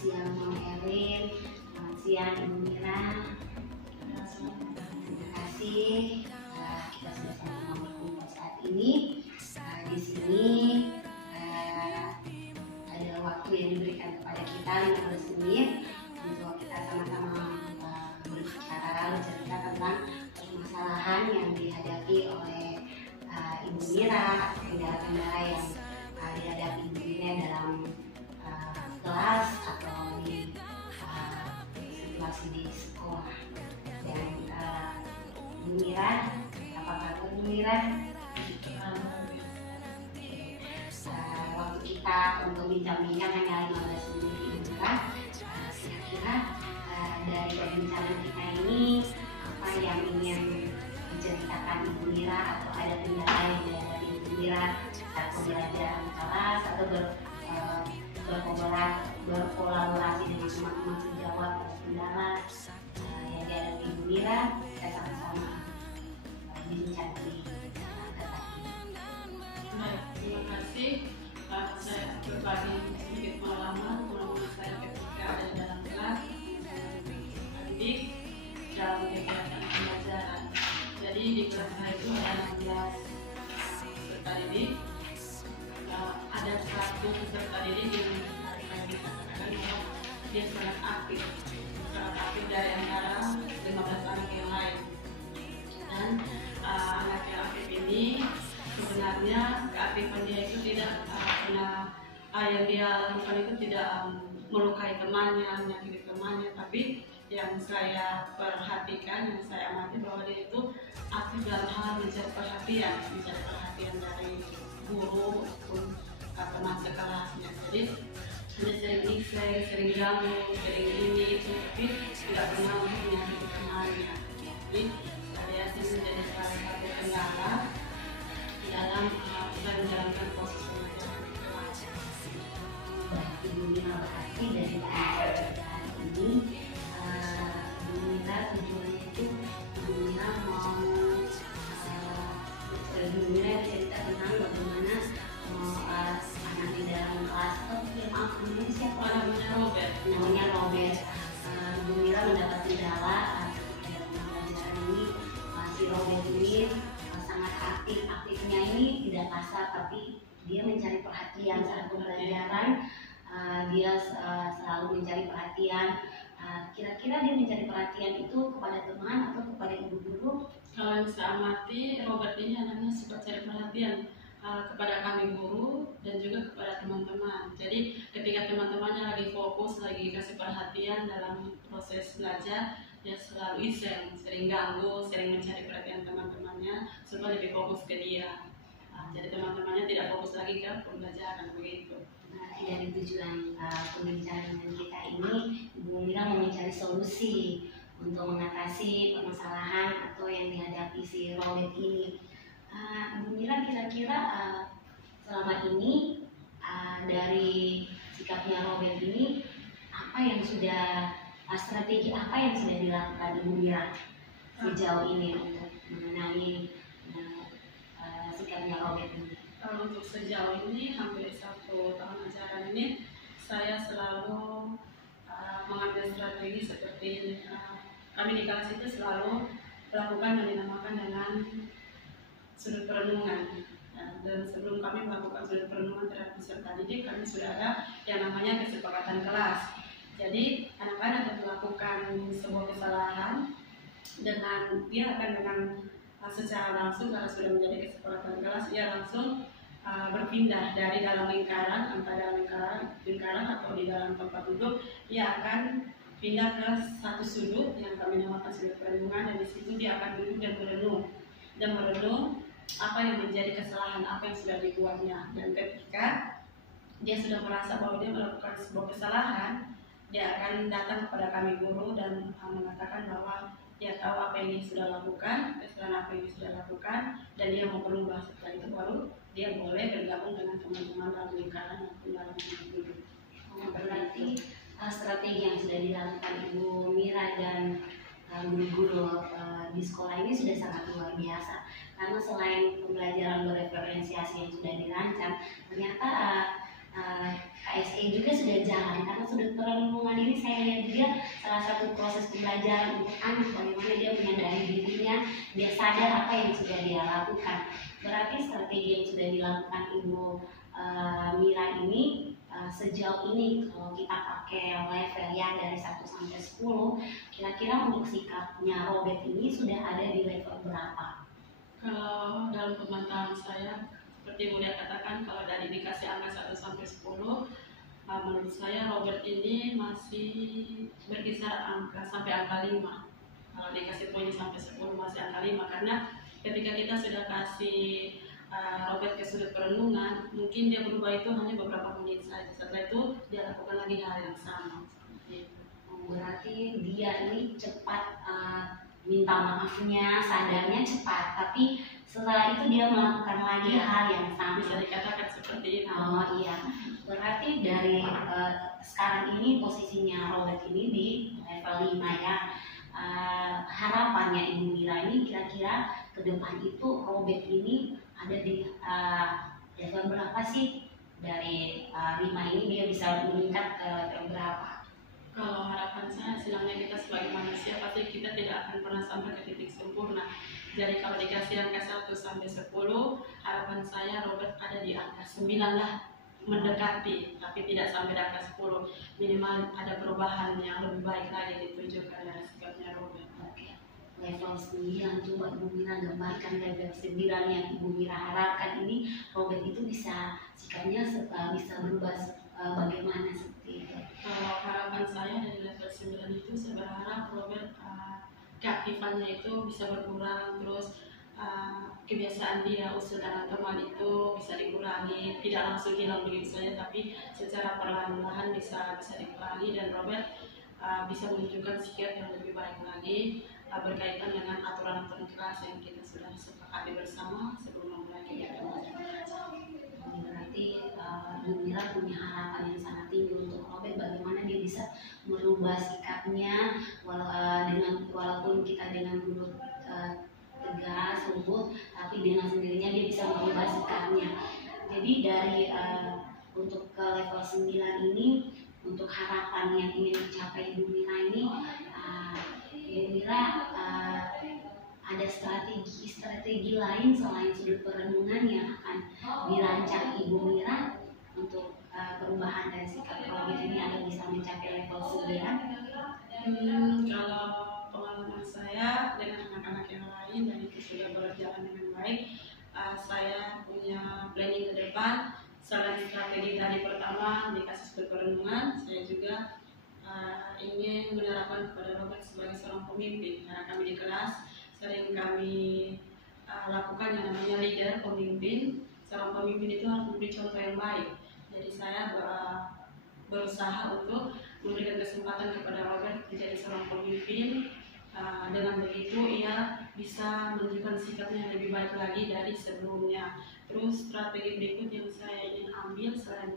siang Mama Erlin, selamat siang Ibu Mira. Terima kasih kita sudah sama-sama berkumpul saat ini. Di sini ada waktu yang diberikan kepada kita 15 menit untuk kita sama-sama bercerita tentang permasalahan yang dihadapi oleh Ibu Mira, kendala-kendala yang dihadapi Ibu Mira dalam kelas atau di situasi di sekolah. Dan Ibu Mira, apa kabar Ibu Mira? Waktu kita untuk bincang-bincang hanya 15 menit Ibu Mira. Kira-kira dari perbincangan kita ini apa yang ingin diceritakan Ibu Mira, atau ada kendala yang dihadapi Ibu Mira saat pembelajaran kelas atau berkolaborasi dengan teman-teman sejawat atas kendala yang dihadapi Ibu Mira. Kita sama-sama bincang di terima kasih. Saya berbagi sedikit pengalaman saya ketika ada di dalam kelas didik dalam kegiatan pembelajaran. Jadi di kelas saya itu ada 16 peserta didik. Ada satu peserta didik yang dikatakan bahwa dia sangat aktif dari antara 15 anak yang lain. Dan anak yang aktif ini sebenarnya keaktifan dia itu tidak yang dia lakukan itu tidak melukai temannya, menyakiti temannya, tapi yang saya perhatikan, yang saya amati bahwa dia itu aktif dalam hal mencari perhatian dari guru maupun teman sekelasnya. Jadi dia sering ganggu, sering ini itu, tapi tidak pernah menyakiti temannya. Jadi saya sih menjadi salah satu kendala dalam menjalankan proses pembelajaran di kelas. Ibu Mira berarti dari pembelajaran ini Ibu Mira tujuannya itu Ibu Mira mau Ibu Mira cerita tentang bagaimana anak di dalam kelas namanya siapa? Namanya Robert. Ibu Mira mendapat kendala dalam pembelajaran ini. Si Robert ini sangat aktifnya ini tidak kasar, tapi dia mencari perhatian saat pembelajaran. Dia selalu mencari perhatian. Kira-kira dia mencari perhatian itu kepada teman atau kepada ibu guru? Kalau yang saya amati, Robert ini anaknya suka cari perhatian kepada kami guru dan juga kepada teman-teman. Jadi ketika teman-temannya lagi fokus, lagi kasih perhatian dalam proses belajar, dia selalu iseng, sering ganggu, sering mencari perhatian teman-temannya supaya lebih fokus ke dia. Jadi teman-temannya tidak fokus lagi ke pembelajaran begitu. Dari tujuan pembicaraan kita ini, Ibu Mira mau mencari solusi untuk mengatasi permasalahan atau yang dihadapi si Robert ini. Ibu Mira, kira-kira selama ini dari sikapnya Robert ini, apa yang sudah strategi apa yang sudah dilakukan Ibu Mira sejauh ini untuk mengenai sikapnya Robert ini? Untuk sejauh ini hampir 1 tahun ajaran ini saya selalu mengambil strategi seperti ini. Kami di kelas itu selalu melakukan yang dinamakan dengan sudut perenungan. Dan sebelum kami melakukan sudut perenungan terhadap peserta didik, kami sudah ada yang namanya kesepakatan kelas. Jadi anak-anak yang melakukan sebuah kesalahan dengan dia akan dengan secara langsung, karena sudah menjadi kesepakatan kelas, ia langsung berpindah dari dalam lingkaran, entah dalam lingkaran atau di dalam tempat duduk, ia akan pindah ke satu sudut yang kami namakan sudut perenungan, dan di situ dia akan duduk dan merenung apa yang menjadi kesalahan, apa yang sudah dibuatnya. Dan ketika dia sudah merasa bahwa dia melakukan sebuah kesalahan, dia akan datang kepada kami guru dan mengatakan bahwa dia tahu apa yang dia sudah lakukan, kesalahan apa yang dia sudah lakukan, dan dia mau berubah. Setelah itu baru dia boleh bergabung dengan teman-teman dalam lingkaran maupun dalam guru. Berarti strategi yang sudah dilakukan Ibu Mira dan guru-guru di sekolah ini sudah sangat luar biasa, karena selain pembelajaran bereferensiasi yang sudah dirancang, ternyata KSE juga sudah jalan, karena sudut perenungan salah satu proses pembelajaran untuk anak, bagaimana dia menyadari dirinya, dia sadar apa yang sudah dia lakukan. Berarti strategi yang sudah dilakukan Ibu Mira ini sejauh ini kalau kita pakai level yang dari 1 sampai 10, kira-kira untuk sikapnya Robert ini sudah ada di level berapa? Kalau dalam pemantauan saya, seperti Mulia katakan, kalau dari dikasih angka 1 sampai 10, menurut saya Robert ini masih berkisar sampai angka 5. Kalau dikasih poin sampai 10 masih angka 5, karena ketika kita sudah kasih Robert ke sudut perenungan, mungkin dia berubah itu hanya beberapa menit saja. Setelah itu dia lakukan lagi hal yang sama. Berarti dia ini cepat minta maafnya, sadarnya cepat, tapi setelah itu dia melakukan lagi hal yang sama. Bisa dikatakan seperti itu. Oh iya, berarti dari sekarang ini posisinya Robert ini di level 5 ya. Harapannya Ibu Mira ini kira-kira ke depan itu Robert ini ada di level berapa sih? Dari 5 ini dia bisa meningkat ke level berapa? Kalau harapan saya, silangnya kita sebagai manusia pasti kita tidak akan pernah sampai ke titik sempurna. Jadi kalau dikasih angka 1 sampai 10, harapan saya Robert ada di angka 9 lah, mendekati, tapi tidak sampai di angka 10. Minimal ada perubahan yang lebih baik lagi ditunjukkan dari sikapnya Robert. Oke. Level 9, coba Ibu Mira gambarkan level 9 yang Ibu Mira harapkan ini Robert itu bisa sikapnya bisa berubah bagaimana seperti itu. Kalau harapan saya dari level 9 itu, saya berharap Robert keaktifannya itu bisa berkurang, terus kebiasaan dia usil dengan teman itu bisa dikurangi, tidak langsung hilang begitu saja, tapi secara perlahan-lahan bisa dikurangi, dan Robert bisa menunjukkan sikap yang lebih baik lagi berkaitan dengan aturan-aturan kelas yang kita sudah sepakati bersama sebelum memulai kegiatan belajar. Berarti Ibu Mira punya harapan yang sangat tinggi untuk Robert, bagaimana dia bisa merubah sikapnya walaupun kita dengan mulut tegas, lembut, tapi dengan sendirinya dia bisa merubah sikapnya. Jadi dari untuk ke level 9 ini, untuk harapan yang ingin dicapai Ibu Mira ini, Ibu Mira ada strategi lain selain sudut perenungan yang akan dirancang Ibu Mira untuk perubahan dari sikap Robert ini agar bisa mencapai level 9? Kalau pengalaman saya dengan anak-anak yang lain dan itu sudah berjalan dengan baik, saya punya planning ke depan. Selain strategi tadi pertama dikasih sudut perenungan, saya juga ingin menerapkan kepada Robert sebagai seorang pemimpin, karena kami di kelas sering kami lakukan yang namanya leader, pemimpin. Seorang pemimpin itu harus memberi contoh yang baik. Jadi saya berusaha untuk memberikan kesempatan kepada Robert menjadi seorang pemimpin. Dengan begitu ia bisa menunjukkan sikapnya yang lebih baik lagi dari sebelumnya. Terus strategi berikut yang saya ingin ambil selain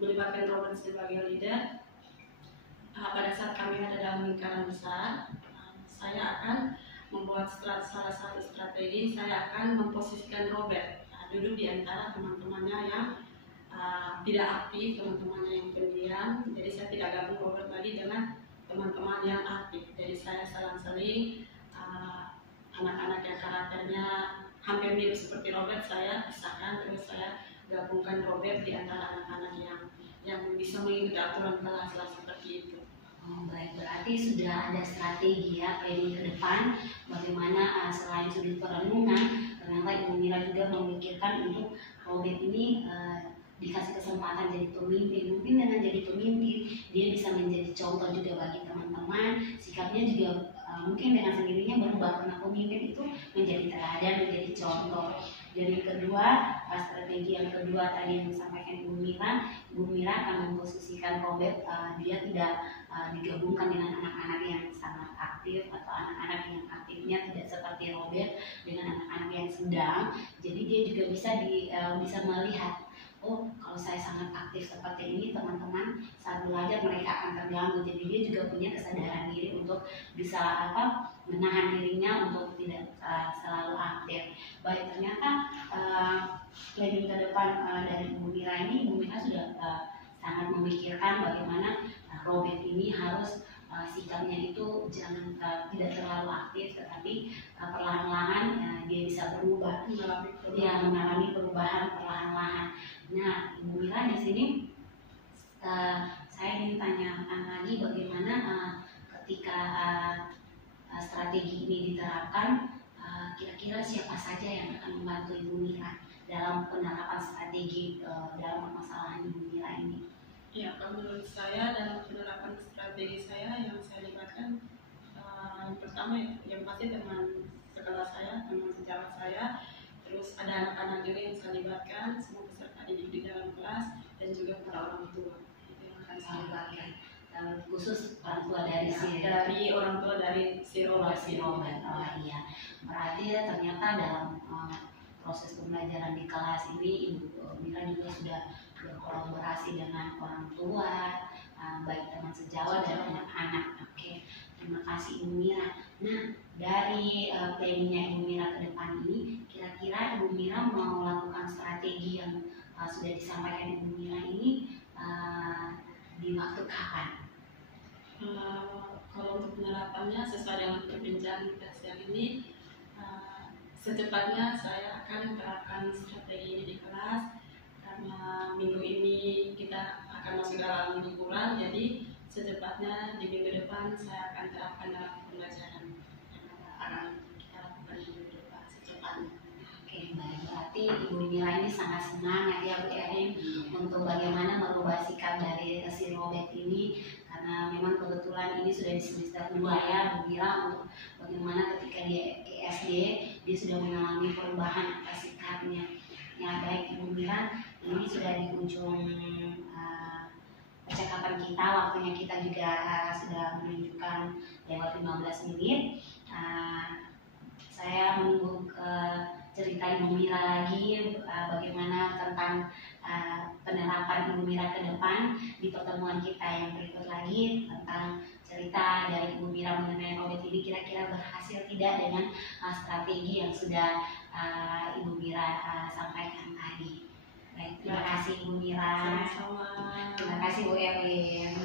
melibatkan Robert sebagai leader, pada saat kami ada dalam lingkaran besar, saya akan membuat salah satu strategi. Saya akan memposisikan Robert duduk di antara teman-temannya yang tidak aktif, teman-temannya yang pendiam. Jadi saya tidak gabung Robert lagi dengan teman-teman yang aktif. Jadi saya selang-seling anak-anak yang karakternya hampir mirip seperti Robert saya pisahkan, terus saya gabungkan Robert di antara anak-anak yang bisa mengikuti aturan kelas lah, seperti itu. Baik, berarti sudah ada strategi ya planning ke depan bagaimana selain sudut perenungan, ternyata Ibu Mira juga memikirkan untuk Robert ini dikasih kesempatan jadi pemimpin. Mungkin dengan jadi pemimpin dia bisa menjadi contoh juga bagi teman-teman, sikapnya juga mungkin dengan sendirinya berubah, karena pemimpin itu menjadi teladan, menjadi contoh. Dan yang kedua, strategi yang kedua tadi yang disampaikan Ibu Mira akan memposisikan Robert dia tidak digabungkan dengan anak-anak yang sangat aktif atau anak-anak yang aktifnya tidak seperti Robert dengan anak-anak yang sedang. Jadi dia juga bisa melihat, oh kalau saya sangat aktif seperti ini, teman-teman saat belajar mereka akan terganggu. Jadi dia juga punya kesadaran diri untuk bisa menahan dirinya untuk tidak selalu aktif. Baik, ternyata planning ke depan dari Ibu Mira ini, Ibu Mira sudah sangat memikirkan bagaimana Robert ini harus sikapnya itu jangan tidak terlalu aktif, tetapi perlahan-lahan dia bisa berubah, dia mengalami perubahan perlahan-lahan. Nah, Ibu Mira di sini saya ingin tanyakan lagi bagaimana ketika strategi ini diterapkan, kira-kira siapa saja yang akan membantu Ibu Mira dalam penerapan strategi dalam permasalahan Ibu Mira ini? Ya, kalau menurut saya dalam penerapan strategi saya yang saya libatkan, yang pertama yang pasti teman sekelas saya, teman sejawat saya, terus ada anak-anak juga yang saya libatkan, semua peserta didik di dalam kelas, dan juga para orang tua. Itu yang akan saya libatkan. Khusus orang tua dari orang tua dari si Robert. Oh iya, berarti ternyata dalam proses pembelajaran di kelas ini Ibu Mira juga sudah berkolaborasi dengan orang tua, baik teman sejawat dan anak-anak. Oke, terima kasih Ibu Mira. Nah, dari planningnya Ibu Mira ke depan ini, kira-kira Ibu Mira mau lakukan strategi yang sudah disampaikan Ibu Mira ini di waktu kapan? Kalau untuk penerapannya sesuai dengan perbincangan kita siang ini, secepatnya saya akan terapkan strategi ini di kelas. Karena minggu ini kita akan masuk dalam liburan, jadi secepatnya di minggu depan saya akan terapkan dalam pembelajaran anak kita lakukan di minggu depan secepatnya. Oke, baik. Berarti Ibu Mira ini sangat semangat ya Bu Erin untuk bagaimana merubah sikap dari si Robert ini, karena memang kebetulan ini sudah di semester 2 ya Bu Mira, untuk bagaimana ketika dia ke SD dia sudah mengalami perubahan atas sikapnya. Ya baik Ibu Mira, ini sudah di ujung percakapan kita, waktunya kita juga sudah menunjukkan lewat 15 menit. Saya menunggu cerita Ibu Mira lagi bagaimana tentang penerapan Ibu Mira ke depan di pertemuan kita yang berikut lagi, tentang cerita dari Ibu Mira mengenai Robert ini kira-kira berhasil tidak dengan strategi yang sudah Ibu Mira sampaikan tadi. Baik, terima kasih Ibu Mira. Sama-sama. Terima kasih Bu Erwin.